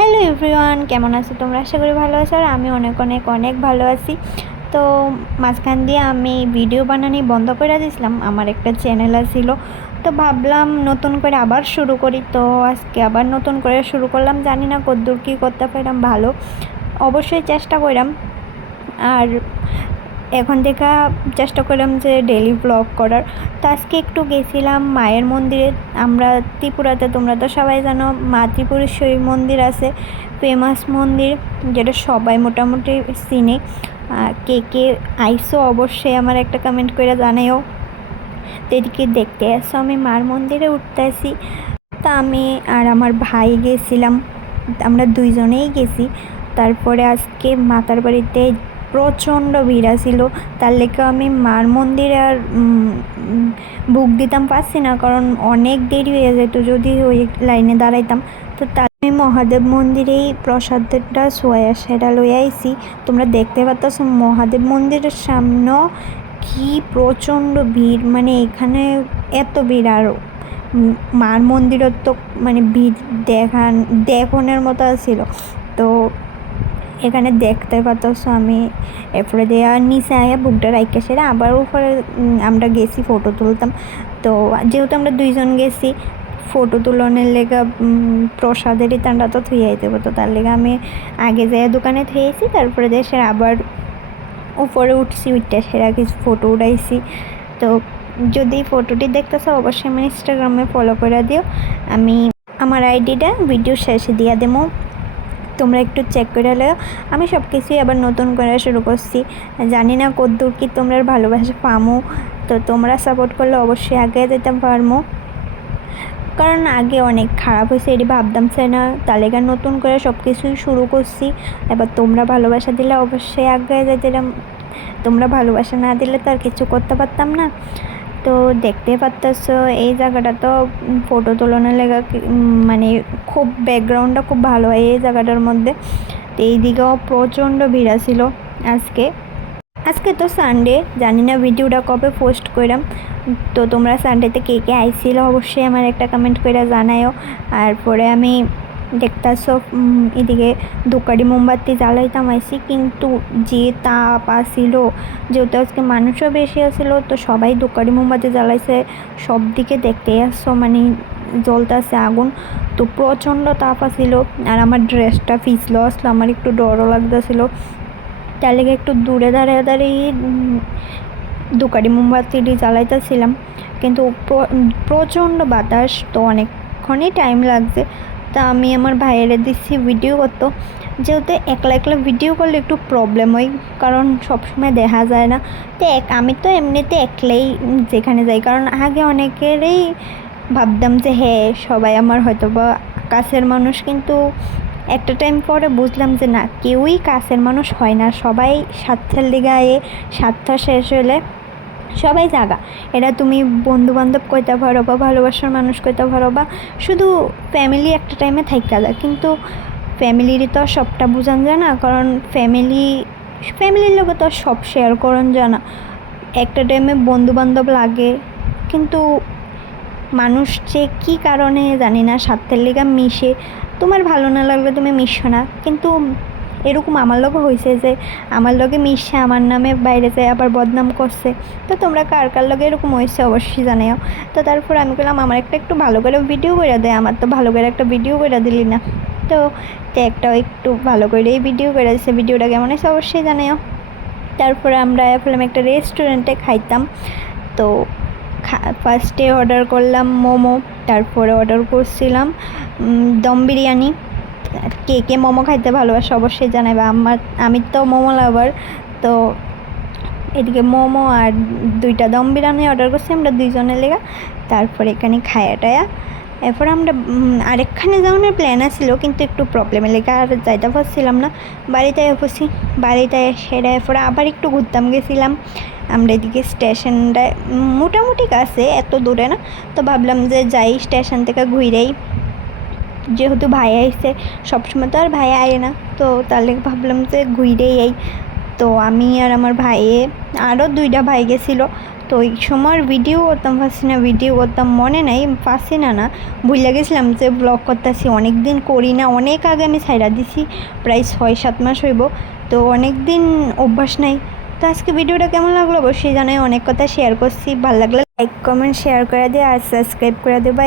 Hello everyone, কেমন আছো তোমরা? আশা করি ভালো আছো। আর আমি অনেক অনেক অনেক ভালো আছি। তো মাঝখান দিয়ে আমি ভিডিও বানানি বন্ধ করে দিয়েছিলাম, আমার একটা চ্যানেল ছিল। তো ভাবলাম নতুন করে আবার শুরু করি। তো আজকে আবার নতুন করে শুরু করলাম, জানি না কতদূর কী করতে পারলাম। ভালো অবশ্যই চেষ্টা করলাম। আর এখন থেকে চেষ্টা করলাম যে ডেইলি ব্লগ করার। তো আজকে একটু গেছিলাম মায়ের মন্দিরে। আমরা ত্রিপুরাতে, তোমরা তো সবাই জানো, মা ত্রিপুরেশ্বরী মন্দির আছে, ফেমাস মন্দির, যেটা সবাই মোটামুটি চিনে। কে কে আইসো অবশ্যই আমার একটা কমেন্ট করে জানাইও। তো এদিকে দেখতে আসো, আমি মার মন্দিরে উঠতে আসি। তা আমি আর আমার ভাই গেছিলাম, আমরা দুইজনেই গেছি। তারপরে আজকে মাতার বাড়িতে প্রচণ্ড ভিড় ছিল, তার লেগে আমি মার মন্দিরে আর বুক দিতাম পারছি না, কারণ অনেক দেরি হয়ে যেত যদি ওই লাইনে দাঁড়াইতাম। তো তার আমি মহাদেব মন্দিরেই প্রসাদটা সোয়া সেটা লই আইছি। তোমরা দেখতে পাচ্ছ মহাদেব মন্দিরের সামনেও কি প্রচণ্ড ভিড়, মানে এখানে এত ভিড়। আর মার মন্দিরত তো মানে ভিড় দেখানোর মতো ছিল। তো এখানে দেখতে পাচ্ছ আমি এরপরে দেওয়া নিচে আয়া বুকটা রাইখা সেরা আবার উপরে আমরা গেছি ফটো তুলতাম। তো যেহেতু আমরা দুইজন গেছি, ফটো তুলনের লেগা প্রসাদেরই তান্ডা তো থুয়ে আইতে পারতো, তার লেগে আমি আগে যাই দোকানে থুয়েছি। তারপরে দেশের আবার উপরে উঠছি, উঠতে সেরা কিছু ফটো উঠাইছি। তো যদি ফটোটি দেখতেছো অবশ্যই আমার ইনস্টাগ্রামে ফলো করে দিও। আমি আমার আইডিটা ভিডিও শেষে দিয়ে দেবো, তোমরা একটু চেক করে লো। আমি সব কিছুই আবার নতুন করে শুরু করছি, জানি না কতদূর কি তোমরা ভালোবাসা পামো। তো তোমরা সাপোর্ট করলে অবশ্যই আগে যেতে পারবো, কারণ আগে অনেক খারাপ হয়েছে এটি ভাবতাম চাই না, তাহলে নতুন করে সব কিছুই শুরু করছি। এবার তোমরা ভালোবাসা দিলে অবশ্যই আগে যেতাম, তোমরা ভালোবাসা না দিলে তো আর কিছু করতে পারতাম না। তো দেখতে পাচ্ছ এই জায়গাটা তো ফটো তোলানোর লেগা মানে খুব ব্যাকগ্রাউন্ডটা খুব ভালো হয় এই জায়গাটার মধ্যে। তো এই দিকেও প্রচণ্ড ভিড় ছিল আজকে। আজকে তো সানডে, জানি না ভিডিওটা কবে পোস্ট করলাম। তো তোমরা সানডেতে কে কে আইছিল অবশ্যই আমার একটা কমেন্ট করে জানায়ও। আর পরে আমি দেখতেছ এদিকে ধূপকাঠি মোমবাতি জ্বালাইতাম আইসি, কিন্তু যে তাপ আসছিল, যেহেতু আজকে মানুষও বেশি আসছিল, তো সবাই ধূপকাঠি মোমবাতি জ্বালাইছে। সব দিকে দেখতে আসছো মানে জ্বলতেছে আগুন। তো প্রচণ্ড তাপ আসছিল, আর আমার ড্রেসটা পিছলো আসলো, আমার একটু ডরও লাগতেছিল। তার লেগে একটু দূরে দাঁড়িয়ে দাঁড়িয়ে ধূপকাঠি মোমবাতিটি জ্বালাইতেছিলাম, কিন্তু প্রচণ্ড বাতাস, তো অনেকক্ষণই টাইম লাগছে। তা আমি আমার ভাইয়েরে দিচ্ছি ভিডিও করতো, যেহেতু একলা একলা ভিডিও করলে একটু প্রবলেম হয়, কারণ সবসময় দেখা যায় না। তো আমি তো এমনিতে একলাই যেখানে যাই, কারণ আগে অনেকেরই ভাবতাম যে হ্যাঁ সবাই আমার হয়তো বা কাছের মানুষ, কিন্তু একটা টাইম পরে বুঝলাম যে না, কেউই কাছের মানুষ হয় না, সবাই স্বার্থের লিগায়ে, স্বার্থ শেষ হলে সবাই জাগা। এটা তুমি বন্ধু বান্ধব কইতে পারো বা ভালোবাসার মানুষ কইতে পারো, বা শুধু ফ্যামিলি একটা টাইমে থাইকা যায়, কিন্তু ফ্যামিলিরই তো সবটা বোঝান যায় না, কারণ ফ্যামিলির লোকে তো সব শেয়ার করন যায় না। একটা টাইমে বন্ধু বান্ধব লাগে, কিন্তু মানুষ যে কী কারণে জানি না স্বার্থের লেগা মিশে। তোমার ভালো না লাগলে তুমি মিশো না, কিন্তু এরকম আমার লগে হয়েছে যে আমার লগে মিশে আমার নামে বাইরে যায় আবার বদনাম করছে। তো তোমরা কার কার লগে এরকম হয়েছে অবশ্যই জানাও। তো তারপর আমি বললাম আমার একটু ভালো করে ভিডিও করে দেয়, আমার তো ভালো করে একটা ভিডিও করে দিলি না। তো একটাও একটু ভালো করেই ভিডিও করে দিচ্ছে, ভিডিওটা কেমন হয়েছে অবশ্যই জানাও। তারপরে আমরা ফেলাম একটা রেস্টুরেন্টে খাইতাম। তো ফার্স্টে অর্ডার করলাম মোমো, তারপরে অর্ডার করছিলাম দম বিরিয়ানি। কে কে মোমো খাইতে ভালোবাসে অবশ্যই জানাবে, আমি তো মোমো লাভার। তো এদিকে মোমো আর 2টা দম বিরিয়ানি অর্ডার করছি আমরা দুইজনের লেগা। তারপরে এখানে খায়া টায়া এরপর আমরা আরেকখানে যাওয়ার প্ল্যান আছিল, কিন্তু একটু প্রবলেমের লেগে আর যাইতে পারছিলাম না। বাড়িতে এসেছি, বাড়িতে সেটা এরপরে আবার একটু ঘুরতাম গেছিলাম আমরা এদিকে স্টেশনটায়, মোটামুটি কাছে, এত দূরে না। তো ভাবলাম যে যাই স্টেশন থেকে ঘুরেই, যেহেতু ভাই আইসে, সবসময় তো আর ভাই আয় না, তো তাহলে ভাবলাম যে ঘুরেই আই। তো আমি আর আমার ভাইয়ে, আরও 2টা ভাই গেছিলো। তো ওই সময়ের ভিডিও করতাম পারছি না, ভিডিও করতাম মনে নাই, পারছি না ভুলে গেছিলাম যে ব্লগ করতেছি, অনেক দিন করি না, অনেক আগে আমি ছাইড়া দিছি, প্রায় 6-7 মাস হইব, তো অনেক দিন অভ্যাস নাই। তো আজকে ভিডিওটা কেমন লাগলো অবশ্যই জানাই, অনেক কথা শেয়ার করছি, ভালো লাগলে লাইক কমেন্ট শেয়ার করে দিয়ে আর সাবস্ক্রাইব করে দেবা।